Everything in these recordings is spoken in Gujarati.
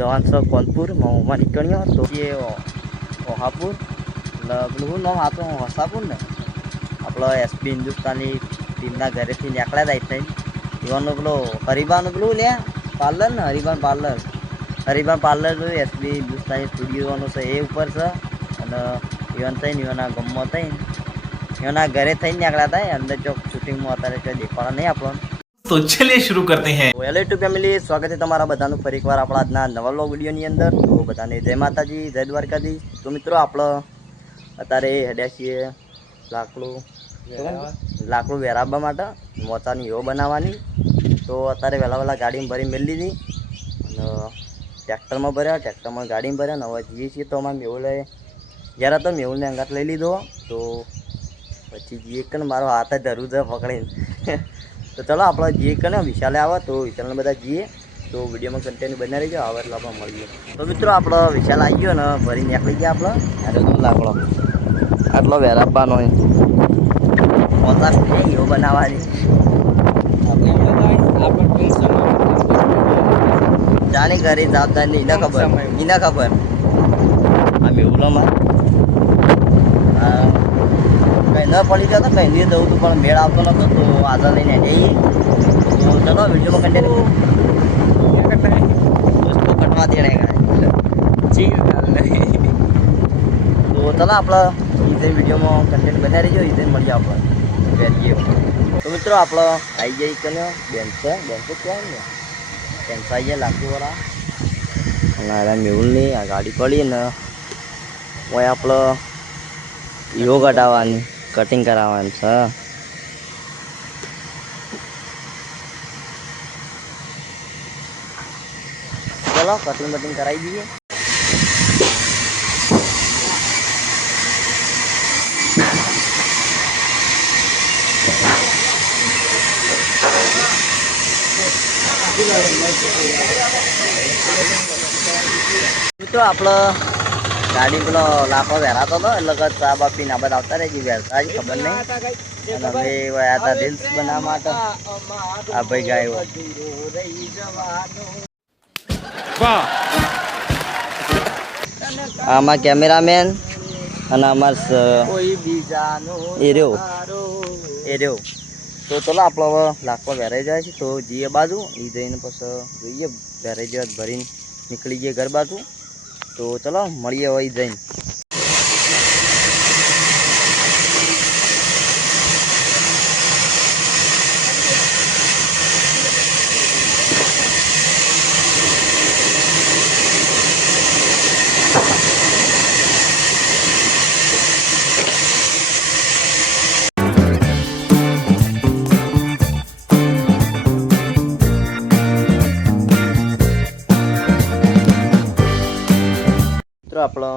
જવાન છે કોનપુર મહુમાં નીકળ્યો તો એ ઓહાપુર પેલું નામ આ તો હસાપુર ને આપણો એસપી હિન્દુસ્તાની ટીમના ઘરેથી નીકળ્યા હતા એટલે એવાનો પેલો હરિબાનું પેલું લે પાર્લર ને હરિબાન પાર્લર જોયું એસપી હિન્દુસ્તાની સ્ટુડિયોનું છે એ ઉપર છે અને ઇવન થઈને એના ગમમાં થઈને એના ઘરે થઈને નીકળ્યા હતા અંદર ચોક શૂટિંગમાં અત્યારે કોઈ દેખાડા નહીં આપણને. તો ચલિए शुरू करते हैं. હેલો યુટ્યુબ ફેમિલી, સ્વાગત છે તમારા બધાનું ફરી એકવાર આપણા આજના નવા વ્લોગ વિડીયોની અંદર. તો બધાને જય માતાજી, જય દ્વારકાધીશ. તો મિત્રો આપણે અત્યારે હેડ્યા છીએ લાકડું વેરાવવા માટે મોચાની હીરો બનાવવાની. તો અત્યારે વહેલા ગાડીમાં ભરી મેળવી દીધી અને ટ્રેક્ટરમાં ગાડીમાં ભર્યા ને હવે જઈએ છીએ. તો અમારે મેહુલે જ્યારે તો મેહુલને અંગાત લઈ લીધો તો પછી જઈએ કે મારો હાથ જ ધરું છે પકડીને. તો ચલો આપણે જઈએ કે ને વિશાલે આવે તો વિશાલને બધા જઈએ તો વિડીયોમાં કન્ટેન્ટ બનાવી રહીજો. આવે એટલે આપણે મળીએ. તો મિત્રો આપણો વિશાલ આવી ગયો ને ભરી નીકળી ગયા આપણે ત્યારે તો લાકડો આટલો વેરાવવાનો મોટા હીરો બનાવવાની જાણી ઘરે જવાબદારી એને ખબર આ મેહુલોમાં કંઈ ન પડી જતો કંઈ નહીં દઉં તું પણ મેળ આવતો નતો તો આગળ લઈને જઈએ. તો ચલો વિડીયોમાં કન્ટેન્ટ દોસ્તો કટવા દે તો ચલો આપણે ઈઝે વિડીયોમાં કન્ટેન્ટ બનાવી રહીજો. ઈઝે મળીએ આપણે બેસીએ. તો મિત્રો આપણે આવી જઈએ કે બેન છે ક્યાં ને બેન આવી જાય લાકડીવાળા અને મેહુલની આ ગાડી પડી ને હોય આપણે હીરો કટાવવાની કટિંગ કરાવવાની છે. ચલો કટિંગ કરાવી દઈએ. મિત્રો આપણે ગાડી પેલો લાખો વહેરાતો હતો એટલે કે ચા બાપી ના બધા આવતા રહી વહેરતા જ ખબર નહીં. અને અમે વયા હતા રીલ્સ બનાવવા માટે. આ ભાઈ ગાયો આમાં કેમેરામેન અને અમાર એ રહ્યો. તો ચલો આપણે હવે લાખો વહેરાઈ જાય છે તો જઈએ બાજુ એ જઈને પછી જોઈએ વહેરાઈ જાય ભરીને નીકળી જઈએ ઘર બાજુ. તો ચલો મળીએ હવે જઈને. આપણે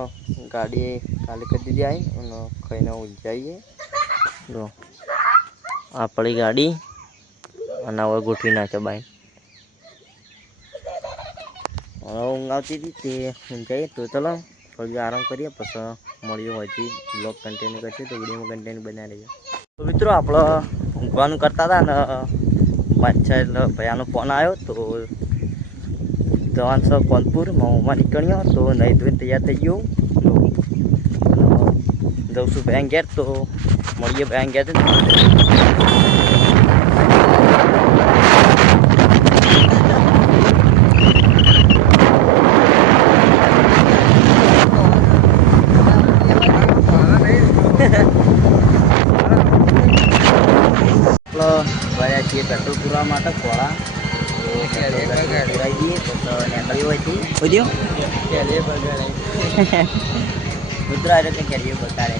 ગાડી ખાલી કરી દીધી આવી અને ખાઈને જઈએ. જો આપણી ગાડી અને હવે ગોઠવી નાખ્યો બાઈક. હવે ઊંઘ આવતી હતી તે ઊંઘાઈએ. તો ચલો થોડી આરામ કરીએ પછી મળ્યું હજી બ્લોગ કન્ટેન્ટ કરશે તો વિડીયોમાં કન્ટેન્ટ બનાવી રહીએ. તો મિત્રો આપણે ઊંઘવાનું કરતા હતા ને પાછા એટલે ભયાનો ફોન આવ્યો તો જવાન છે કોનપુર મહુમાં નીકળ્યો તો નહીં ધોઈને તૈયાર થઈ ગયો. જઉં છું બેંક ઘેર તો મળીએ બેંક ઘેર. ગયા છીએ પેટ્રોલ પૂરવા માટે ખોળા પુરાઈ દઈએ તો નીકળી હોય થી બધું મિત્રો આ રીતે કેરીઓ બતાડે.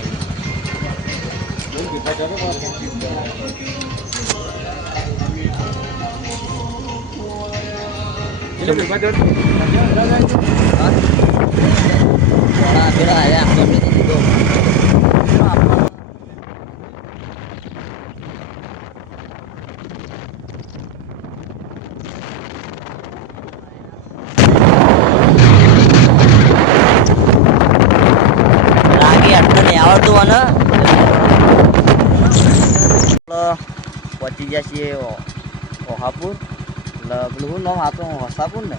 આવડતું અને પહોંચી ગયા છીએ ઓહાપુર પેલું નામ આ તો હસાપુર ને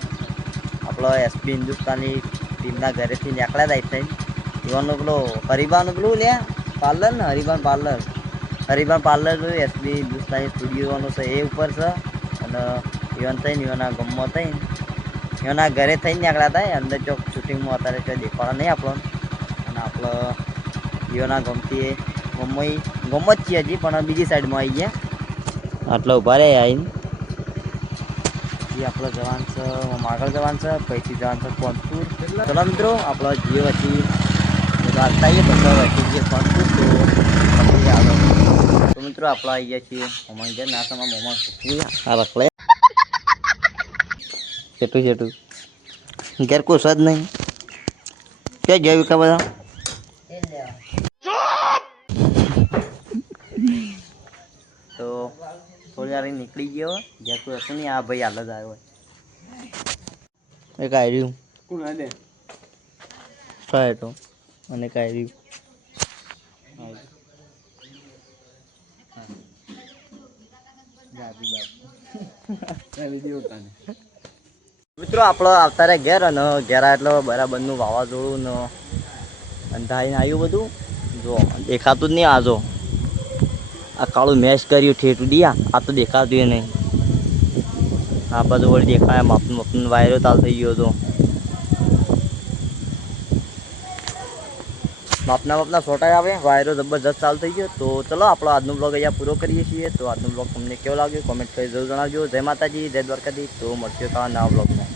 આપણો એસપી હિન્દુસ્તાની ટીમના ઘરેથી નીકળ્યા હતા થઈને એવાનું પેલો હરિબાનું પેલું લે પાર્લર ને હરિબાન પાર્લર એસપી હિન્દુસ્તાની સ્ટુડિયોનું છે એ ઉપર છે. અને ઇવન થઈને એવાના ગમમાં થઈને એવાના ઘરે થઈને નીકળ્યા હતા અંદર ચોક શૂટિંગમાં અત્યારે કોઈ દેખાડા નહીં આપણો. અને આપણો ઈઓના ગમતી ગમ જ છીએ હજી પણ બીજી સાઈડમાં આવી ગયા આટલા ઉભા રહે આવીને એ આપણો જવાન છે આગળ જવાન છે પૈથી જવાન છે કોનપુર. ચલો મિત્રો આપણો જીઓ હતી આવતા આવીએ પછી જે કોનપુર તો મિત્રો આપણે આવી ગયા છીએ મોમાં ઘેર નાસ્તામાં મોમાં આ રખડે છેટું ઘેર કોઈ જ નહીં ક્યાં ગયા વિકા બધા તો થોડી વાર નીકળી ગયો જ્યાં કોઈ હતું નહીં. આ ભાઈ હાલ જ આવ્યો હોય એક આવ્યું કાંઈ તો અને કાંઈ મિત્રો આપણો આવતા રહ્યા ઘેર અને ઘેર એટલે બરાબરનું વાવાઝોડું ને અંધાઈને આવ્યું બધું જો દેખાતું જ નહીં. આ જો આ કાળું મેશ કર્યું ઠેઠું દિયા આ તો દેખાતું નહીં. આ બધું વળી દેખાય માપનું વાયરો તાલ થઈ ગયો હતો. માપના છોટાઈ આવે વાયરો જબરજસ્ત ચાલુ થઈ ગયો. તો ચલો આપણો આજનો બ્લોગ અહીંયા પૂરો કરીએ છીએ. તો આજનો બ્લોગ તમને કેવો લાગ્યો કોમેન્ટ કરી જરૂર જણાવજો. જય માતાજી, જય દ્વારકાધીશ. તો મળશે નવા બ્લોગમાં.